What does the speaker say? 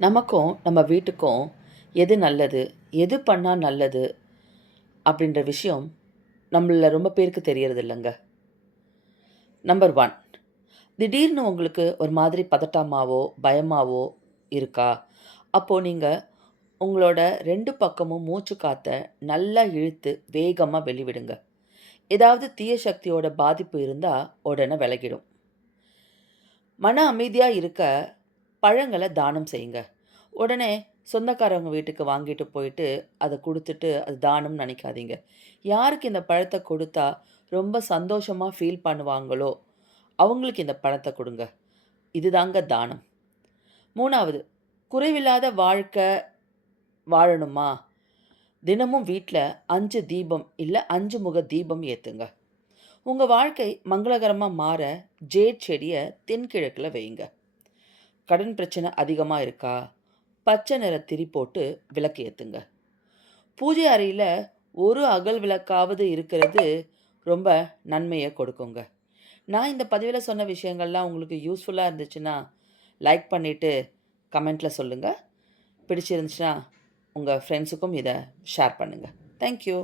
நமக்கும் நம்ம வீட்டுக்கும் எது நல்லது, எது பண்ணா நல்லது அப்படின்ற விஷயம் நம்மள ரொம்ப பேருக்கு தெரியறதில்லங்க. நம்பர் 1, திடீர்னு உங்களுக்கு ஒரு மாதிரி பதட்டமாவோ, பயமாவோ இருக்கா? அப்போ நீங்க உங்களோட 2 பக்கமும் மூச்சு காத்த நல்லா இழுத்து வேகமா வெளிவிடுங்க. ஏதாவது தீய சக்தியோட பாதிப்பு இருந்தா உடனே விலகிடும். மன அமைதியா இருக்க பழங்கள தானம் செய்யுங்க. உடனே சொந்தக்காரவங்க வீட்டுக்கு வாங்கிட்டு போயிட்டு, அத குடுத்துட்டு, அது தானம்னு நெனைக்காதீங்க. யாருக்கு இந்த பழத்த குடுத்தா ரொம்ப சந்தோஷமா ஃபீல் பண்ணுவாங்களோ, அவங்களுக்கு இந்த பழத்த குடுங்க. இதுதாங்க தானம். 3வது, குறைவில்லாத வாழ்க்கை வாழணுமா? தினமும் வீட்ல 5 தீபம் இல்ல 5 முக தீபம் ஏத்துங்க. உங்க வாழ்க்கை மங்களகரமா மாற ஜேட் செடிய தென்கிழக்குல வையுங்க. கடன் பிரச்சனை அதிகமா இருக்கா? பச்சை நிற திரி போட்டு விளக்கு ஏத்துங்க. பூஜை அறையில ஒரு அகல் விளக்காவது இருக்கிறது ரொம்ப நன்மைய கொடுக்குங்க. நான் இந்த பதிவில சொன்ன விஷயங்கள்லாம் உங்களுக்கு யூஸ்ஃபுல்லா இருந்துச்சுன்னா, லைக் பண்ணிட்டு கமெண்ட்ல சொல்லுங்க. பிடிச்சிருந்துச்சுன்னா, உங்க ஃப்ரெண்ட்ஸுக்கும் இத ஷேர் பண்ணுங்க. Thank you.